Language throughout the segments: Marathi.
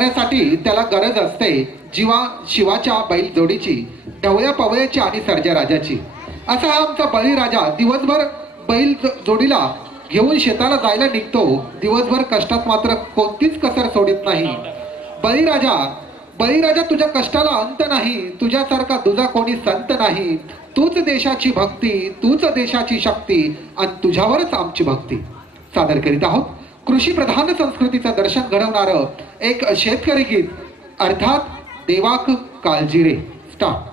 करण्यासाठी त्याला गरज असते शिवाच्या बैल जोडीची, ढवळ्या पवळ्याची आणि सर्जराजाची. असा हा आमचा बळीराजा दिवसभर बैल जोडीला घेऊन शेताला जायला निघतो. दिवसभर कष्टात मात्र कोणतीच कसर सोडित नाही. बळीराजा तुझ्या कष्टाला अंत नाही, तुझ्यासारखा तुझा कोणी संत नाही. तूच देशाची भक्ती, तूच देशाची शक्ती आणि तुझ्यावरच आमची भक्ती. सादर करीत आहोत कृषी प्रधान संस्कृतीचं दर्शन घडवणारं एक शेतकरी गीत, अर्थात देवाक काळजी रे. स्टार्ट.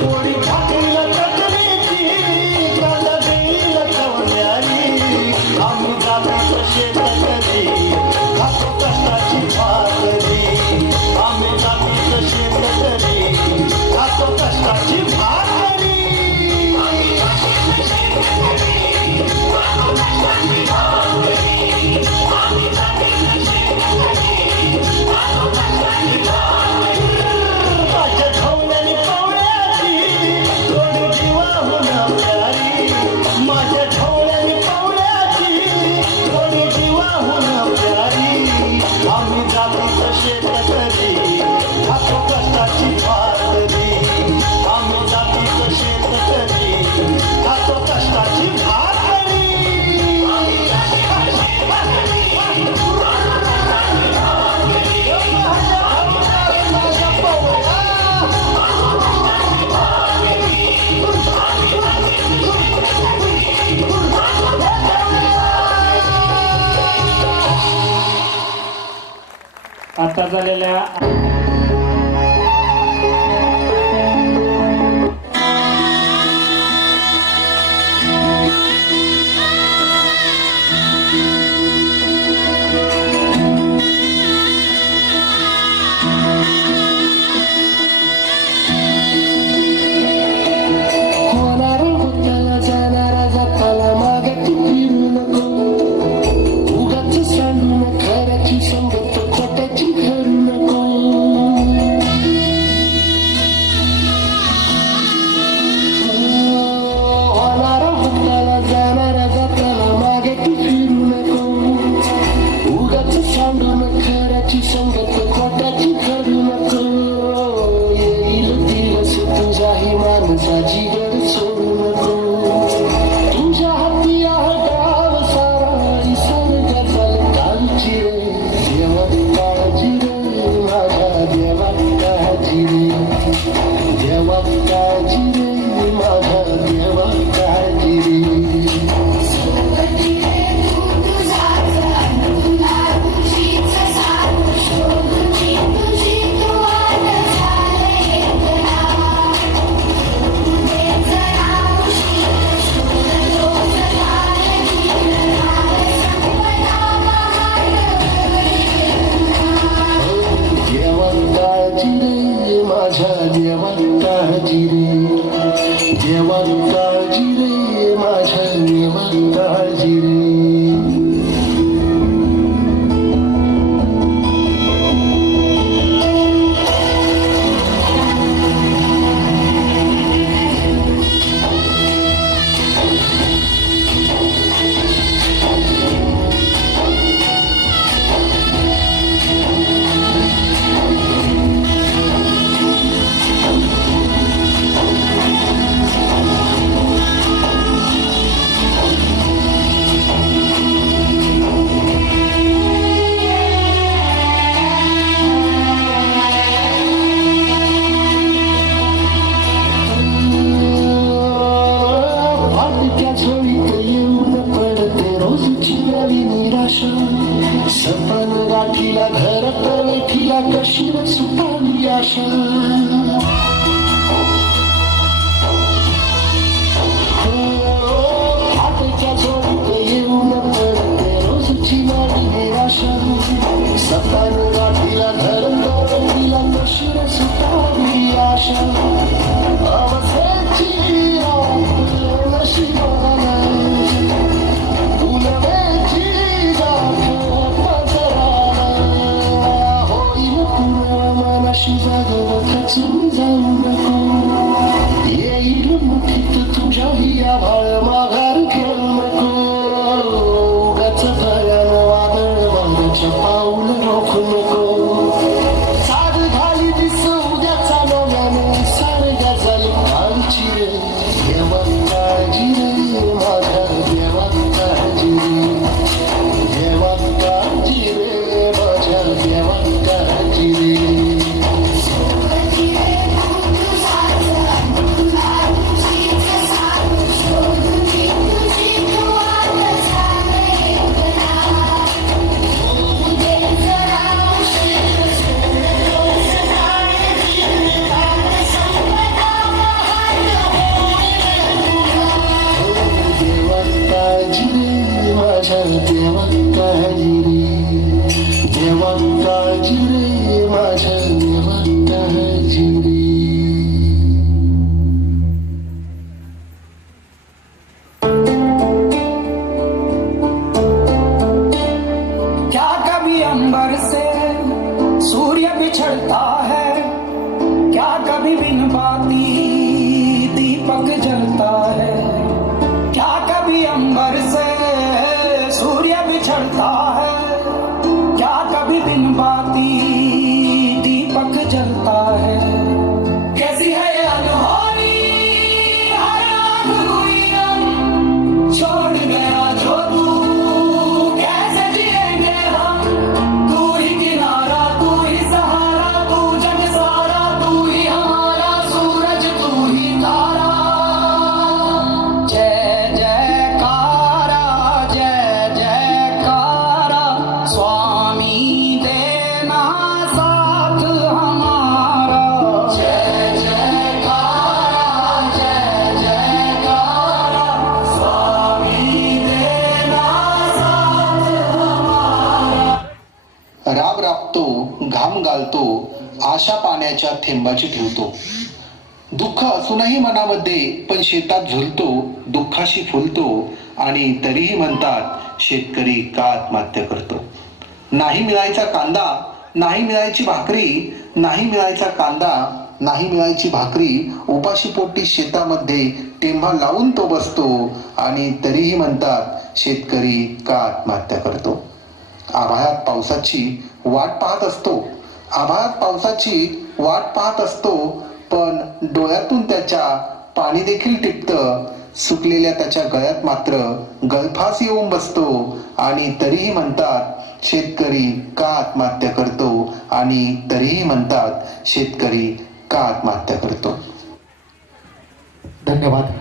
पोळी भाकरीला चटणीची कांदा देईल कवल्यारी आम्ही जातीचं शेतकरी खातो कष्टाची भाकरी आम्ही जातीचं शेतकरी खातो कष्टाची भाकरी माझ्या ढवळ्याने पवळ्याची थोडी जीवाहून प्यारी माझ्या ढवळ्याने पवळ्याची थोडी जीवाहून प्यारी आम्ही जातीचं शेतकरी खातो कष्टाची भाकरी आम्ही जातीचं शेतकरी खातो कष्टाची भाकरी आता झालेल्या होणारा होताला जाणारा जाताला मागे तू फिरू नको उगाच सांगून खऱ्याची संगत खोट्याची घरू नको होणारा होताला जाणारा जाताला मागे तू फिरू नको उगाच सांगून खऱ्याची संगत खोट्याची घरू नको येईल दिवस तुझाही माणसाची गड सोडू नको तुझ्या हाती आहे गाव सारा निसर्गाचा काळजी रे देवा काळजी रे माझ्या देवा काळजी रे देवा काळजी रे माझ्या देवा काळजी रे देवा काळजी रे माझ्या देवा काळजी रे देवा काळजी रे माझ्या देवा काळजी रे फाटक्या झोळीत येऊन पडते रोजची नवी निराशा सपन गाठीला घरात वेठीला कशी न सुटावी आशा फाटक्या झोळीत येऊन पडते रोजची नवी निराशा सपन गाठीला घरात वेठीला कशी न सुटावी आशा अवसेची नशिबाला उन्हाळ्याची गाठ पदराला होईल पुन्हा मनाशी जागवतच घाम गाळतो, आशा पाण्याच्या थेंबाची ठेवतो. दुःख असूनही मनामध्ये पण शेतात झुलतो, दुःखाशी फुलतो आणि तरीही म्हणतात शेतकरी का आत्महत्या करतो. नाही मिळायचा कांदा, नाही मिळायची भाकरी, नाही मिळायचा कांदा, नाही मिळायची भाकरी, उपाशी पोटी शेतामध्ये टेंभा लावून तो बसतो आणि तरीही म्हणतात शेतकरी का आत्महत्या करतो. आभाळात पावसाची वाट पाहत असतो, आभाळात पावसाची वाट पाहत असतो, पण डोळ्यातून त्याच्या पाणी देखील टिपतं. सुकलेल्या त्याच्या गळ्यात मात्र गळफास येऊन बसतो आणि तरीही म्हणतात शेतकरी का आत्महत्या करतो आणि तरीही म्हणतात शेतकरी का आत्महत्या करतो. धन्यवाद.